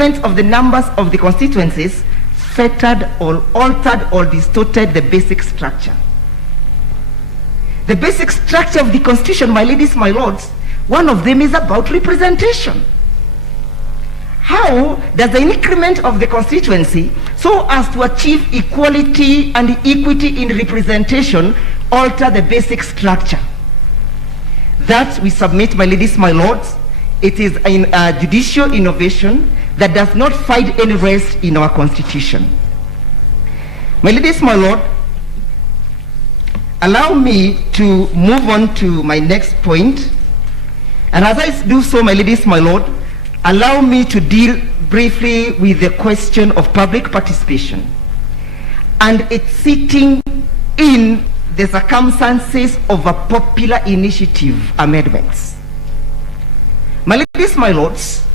of the numbers of the constituencies fettered or altered or distorted the basic structure. The basic structure of the Constitution, my ladies, my lords, one of them is about representation. How does the increment of the constituency, so as to achieve equality and equity in representation, alter the basic structure? That we submit, my ladies, my lords, it is a judicial innovation that does not find any rest in our Constitution. My ladies, my lord, allow me to move on to my next point. And as I do so, my ladies, my lord, allow me to deal briefly with the question of public participation and its sitting in the circumstances of a popular initiative amendments. My ladies, my lords,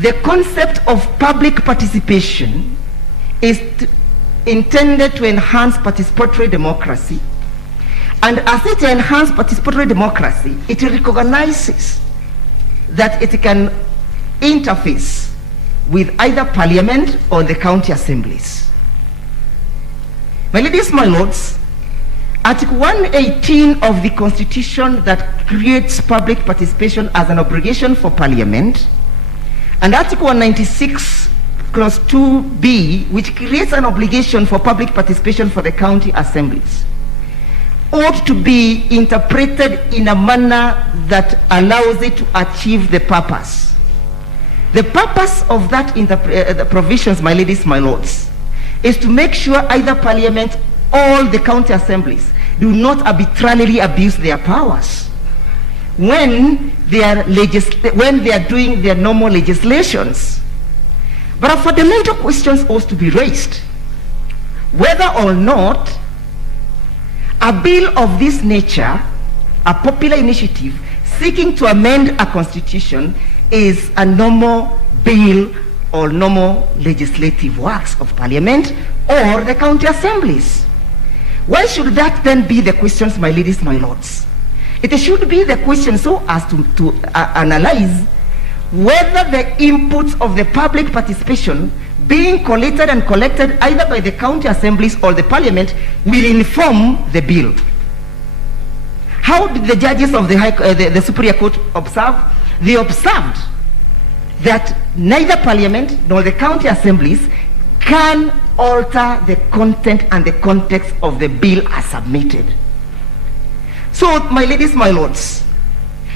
the concept of public participation is intended to enhance participatory democracy, and as it enhances participatory democracy, it recognizes that it can interface with either parliament or the county assemblies. My ladies, my lords, Article 118 of the Constitution that creates public participation as an obligation for parliament, and Article 196 Clause 2B, which creates an obligation for public participation for the county assemblies, ought to be interpreted in a manner that allows it to achieve the purpose. The purpose of that the provisions, my ladies, my lords, is to make sure either parliament or the county assemblies do not arbitrarily abuse their powers when they are doing their normal legislations. But a fundamental question ought to be raised, whether or not a bill of this nature, a popular initiative seeking to amend a constitution, is a normal bill or normal legislative works of parliament or the county assemblies. Why should that then be the questions, my ladies, my lords? It should be the question so as to analyze whether the inputs of the public participation being collated and collected either by the county assemblies or the parliament will inform the bill. How did the judges of the Superior Court observe? They observed that neither parliament nor the county assemblies can alter the content and the context of the bill as submitted. So, my ladies, my lords,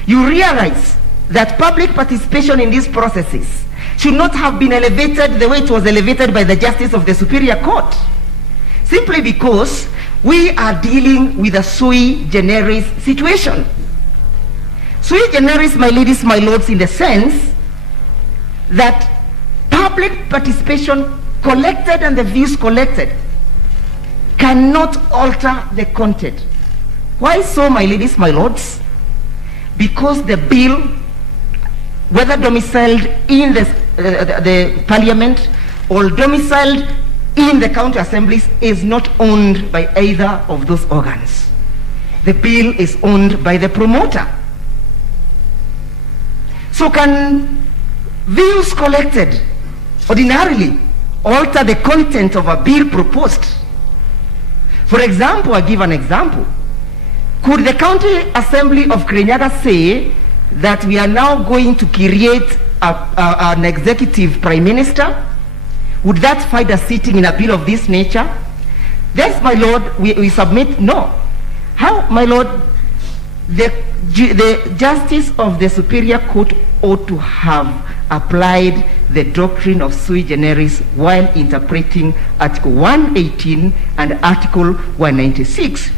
you realize that public participation in these processes should not have been elevated the way it was elevated by the justice of the Superior Court, simply because we are dealing with a sui generis situation. Sui generis, my ladies, my lords, in the sense that public participation collected and the views collected cannot alter the content. Why so, my ladies, my lords? Because the bill, whether domiciled in the parliament or domiciled in the county assemblies, is not owned by either of those organs. The bill is owned by the promoter. So can views collected ordinarily alter the content of a bill proposed? For example, I give an example. Could the county assembly of Kirinyaga say that we are now going to create an executive prime minister? Would that find a sitting in a bill of this nature? Yes, my lord, we submit no. How, my lord? The justice of the Superior Court ought to have applied the doctrine of sui generis while interpreting Article 118 and Article 196,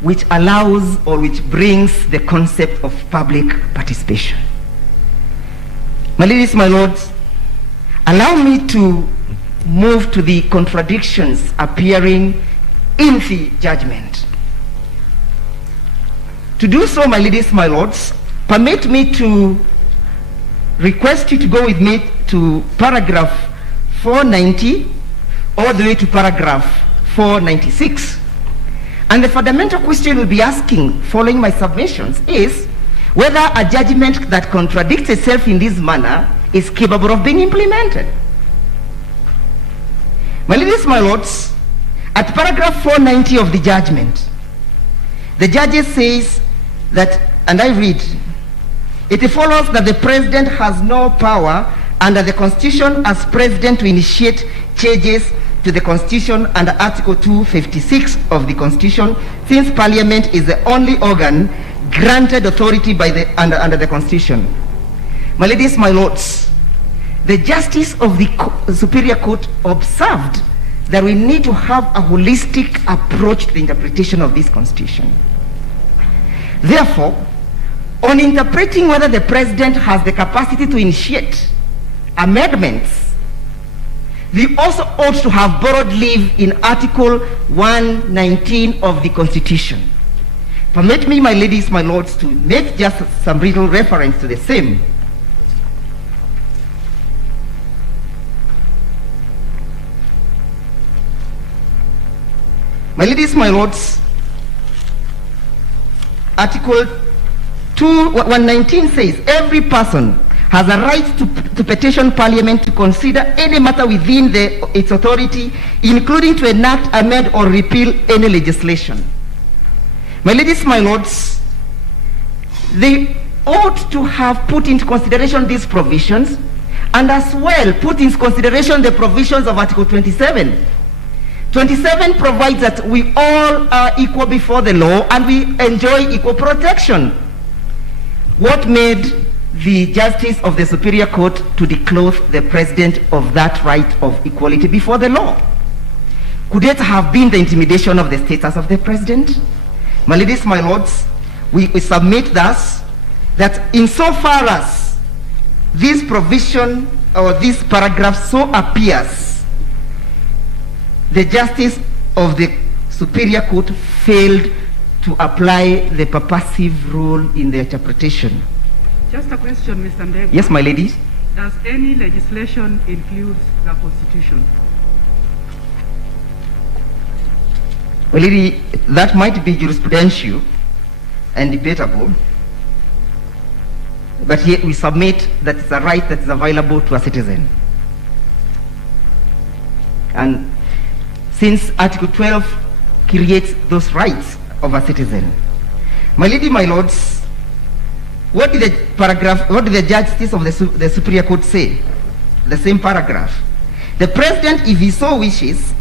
which allows or which brings the concept of public participation. My ladies, my lords, allow me to move to the contradictions appearing in the judgment. To do so, my ladies, my lords, permit me to request you to go with me to paragraph 490 all the way to paragraph 496. And the fundamental question we'll be asking following my submissions is whether a judgment that contradicts itself in this manner is capable of being implemented. My ladies, my lords, at paragraph 490 of the judgment, the judges says that, and I read, it follows that the president has no power under the Constitution as president to initiate changes to the Constitution under Article 256 of the Constitution, since Parliament is the only organ granted authority by under the Constitution. My ladies, my lords, the justice of the Superior Court observed that we need to have a holistic approach to the interpretation of this Constitution. Therefore, on interpreting whether the president has the capacity to initiate amendments, we also ought to have borrowed leave in Article 119 of the Constitution. Permit me, my ladies, my lords, to make just some little reference to the same. My ladies, my lords, Article 119 says every person has a right to petition Parliament to consider any matter within its authority, including to enact, amend, or repeal any legislation. My ladies, my lords, they ought to have put into consideration these provisions, and as well put into consideration the provisions of Article 27. 27 provides that we all are equal before the law and we enjoy equal protection. What made the justice of the Superior Court to declothe the president of that right of equality before the law? Could it have been the intimidation of the status of the president? My ladies, my lords, we submit thus that insofar as this provision or this paragraph so appears, the justice of the Superior Court failed to apply the purposive rule in the interpretation. Just a question, Mr. Ndegwa. Yes, my ladies. Does any legislation include the Constitution? Well, lady, that might be jurisprudential and debatable, but yet we submit that it's a right that is available to a citizen. And since Article 12 creates those rights of a citizen. My lady, my lords, what did the justice of the Superior Court say? The same paragraph. The president, if he so wishes,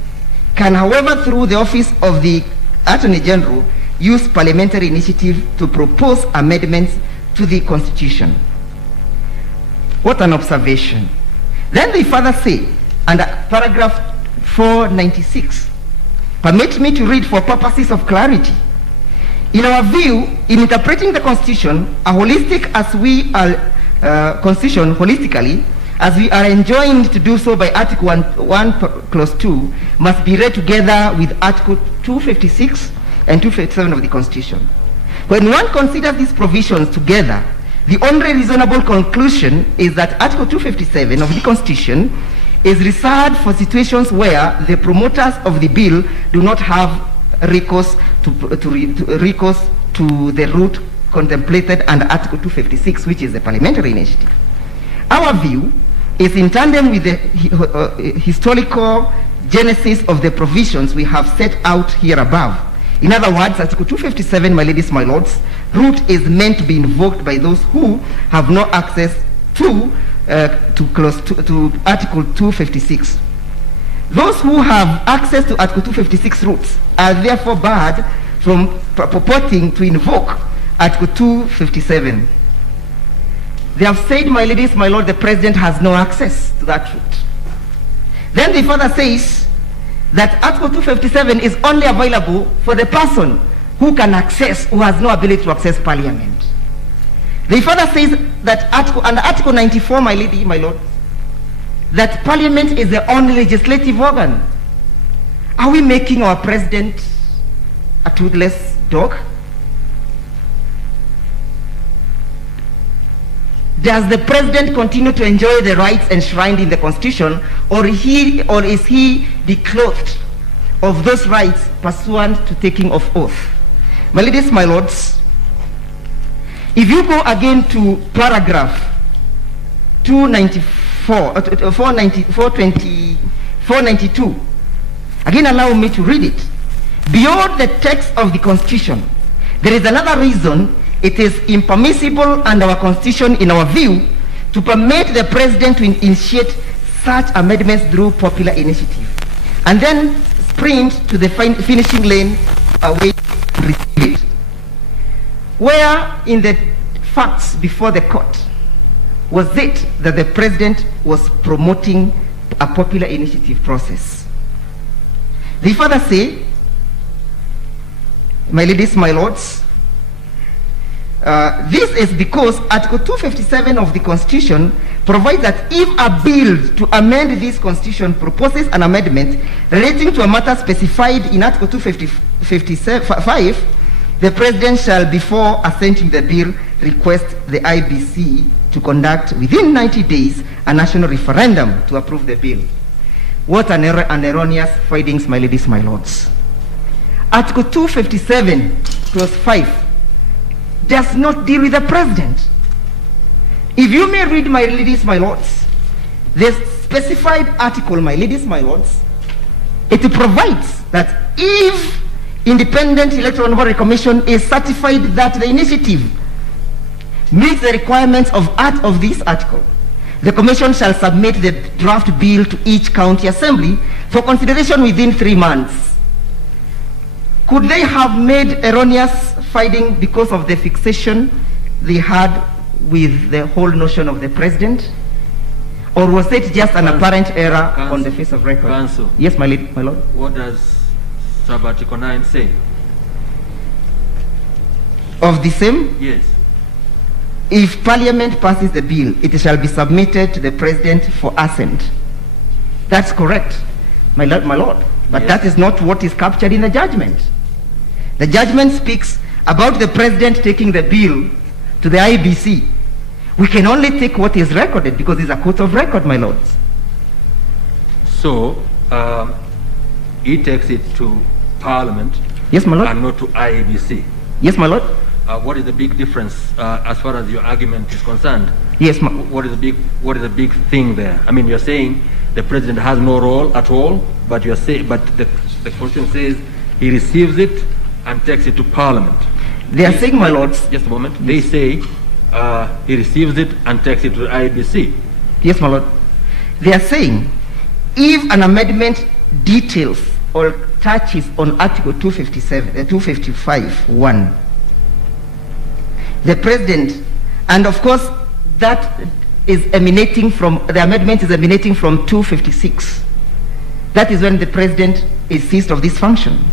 can, however, through the office of the Attorney General, use parliamentary initiative to propose amendments to the Constitution. What an observation. Then they further say, under paragraph 496, permit me to read for purposes of clarity. In our view, in interpreting the Constitution, holistically, as we are enjoined to do so by Article 1 Clause 2, must be read together with Article 256 and 257 of the Constitution. When one considers these provisions together, the only reasonable conclusion is that Article 257 of the Constitution is reserved for situations where the promoters of the bill do not have recourse to the route contemplated under Article 256, which is the parliamentary initiative. Our view is in tandem with the historical genesis of the provisions we have set out here above. In other words, Article 257, my ladies, my lords, route is meant to be invoked by those who have no access to Article 256. Those who have access to Article 256 routes are therefore barred from purporting to invoke Article 257. They have said, my ladies, my lord, the president has no access to that route. Then the further says that Article 257 is only available for the person who can access, who has no ability to access Parliament. They further says that under Article 94, my lady, my lord, that Parliament is the only legislative organ. Are we making our president a toothless dog? Does the president continue to enjoy the rights enshrined in the Constitution, or is he declothed of those rights pursuant to taking of oath? My ladies, my lords, if you go again to paragraph 492. Again, allow me to read it. Beyond the text of the Constitution, there is another reason it is impermissible under our Constitution, in our view, to permit the President to initiate such amendments through popular initiative, and then sprint to the finishing lane away and receive it. Where in the facts before the court was it that the President was promoting a popular initiative process? They further say, my ladies, my lords, this is because Article 257 of the Constitution provides that if a bill to amend this Constitution proposes an amendment relating to a matter specified in Article 255, the President shall, before assenting the bill, request the IBC to conduct within 90 days a national referendum to approve the bill. What an error and erroneous findings, my ladies, my lords. Article 257 clause 5 does not deal with the President. If you may read, my ladies, my lords, the specified article, my ladies, my lords, it provides that if Independent Electoral Commission is certified that the initiative meets the requirements of this article, the Commission shall submit the draft bill to each county assembly for consideration within 3 months. Could they have made erroneous finding because of the fixation they had with the whole notion of the President? Or was it just an apparent error on the face of record? Counsel. Yes, my lord. What does Sub-Article 9 say? Of the same? Yes. If Parliament passes the bill, it shall be submitted to the President for assent. That's correct, my lord. But yes, that is not what is captured in the judgment. The judgment speaks about the President taking the bill to the IBC. We can only take what is recorded because it's a court of record, my lords. So, he takes it to Parliament. Yes, my lord. And not to IBC. Yes, my lord. What is the big difference as far as your argument is concerned? Yes, what is the big thing there? I mean, you're saying the President has no role at all, but you're saying, but the Constitution says he receives it and takes it to Parliament. They are saying, my lords. Just a moment. Yes. They say he receives it and takes it to the IBC. Yes, my lord. They are saying if an amendment details or touches on Article 255(1), the President, and of course that is emanating from, the amendment is emanating from 256. That is when the President is seized of this function.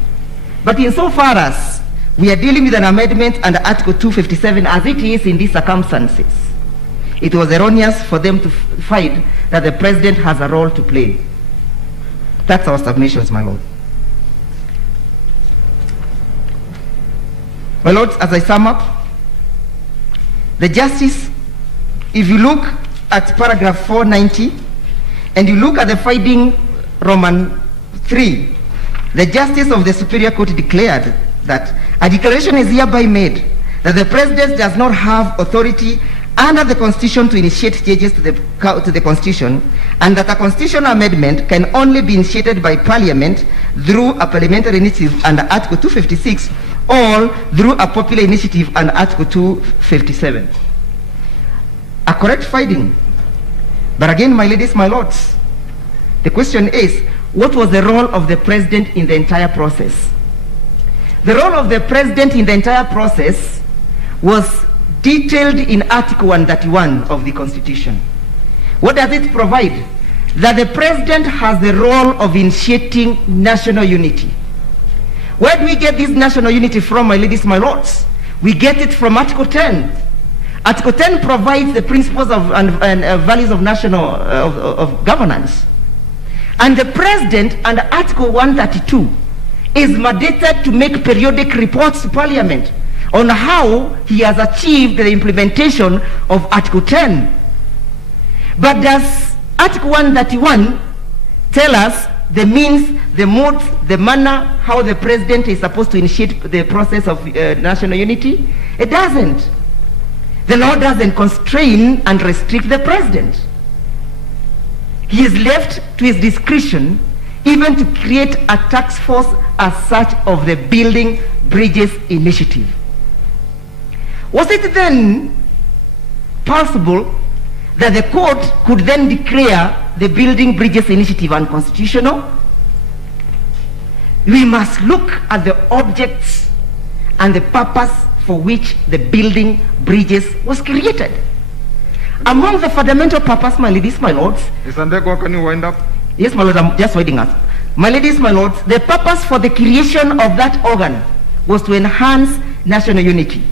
But insofar as we are dealing with an amendment under Article 257 as it is in these circumstances, it was erroneous for them to find that the President has a role to play. That's our submissions, my lord. My lords, as I sum up, the justice, if you look at paragraph 490 and you look at the finding Roman 3, the justice of the Superior Court declared that a declaration is hereby made that the President does not have authority under the Constitution to initiate changes to the Constitution, and that a constitutional amendment can only be initiated by Parliament through a parliamentary initiative under Article 256 or through a popular initiative under Article 257. A correct finding. But again, my ladies, my lords, the question is, what was the role of the President in the entire process? The role of the President in the entire process was detailed in Article 131 of the Constitution. What does it provide? That the President has the role of initiating national unity. Where do we get this national unity from, my ladies, my lords? We get it from Article 10. Article 10 provides the principles and values of national of governance. And the President, under Article 132, is mandated to make periodic reports to Parliament on how he has achieved the implementation of Article 10. But does Article 131 tell us the means, the modes, the manner, how the President is supposed to initiate the process of national unity? It doesn't. The law doesn't constrain and restrict the president. He is left to his discretion even to create a task force as such of the Building Bridges Initiative. Was it then possible that the court could then declare the Building Bridges Initiative unconstitutional? We must look at the objects and the purpose for which the Building Bridges was created. Among the fundamental purpose, my ladies, my lords. Mr. Ndegwa, can you wind up? Yes, my lord, I'm just waiting up. My ladies, my lords, the purpose for the creation of that organ was to enhance national unity.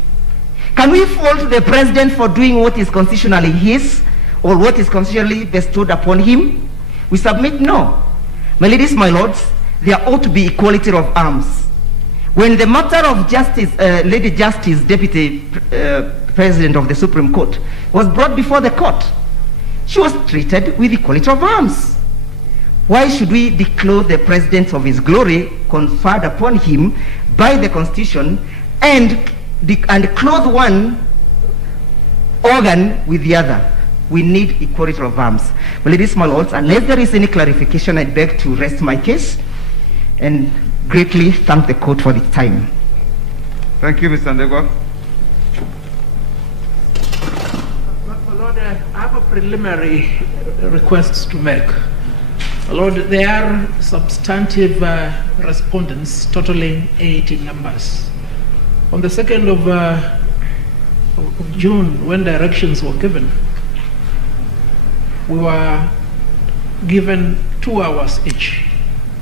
Can we fault the president for doing what is constitutionally his or what is constitutionally bestowed upon him? We submit no. My ladies, my lords, there ought to be equality of arms. When the matter of justice, Lady Justice, Deputy President of the Supreme Court, was brought before the court, she was treated with equality of arms. Why should we declare the president of his glory conferred upon him by the Constitution and clothe one organ with the other? We need equality of arms. Well, ladies, my lords, unless there is any clarification, I beg to rest my case and greatly thank the court for its time. Thank you, Mr. Ndegwa. My Lord, I have a preliminary request to make. My Lord, there are substantive respondents, totaling 80 numbers. On the 2nd of June, when directions were given, we were given 2 hours each.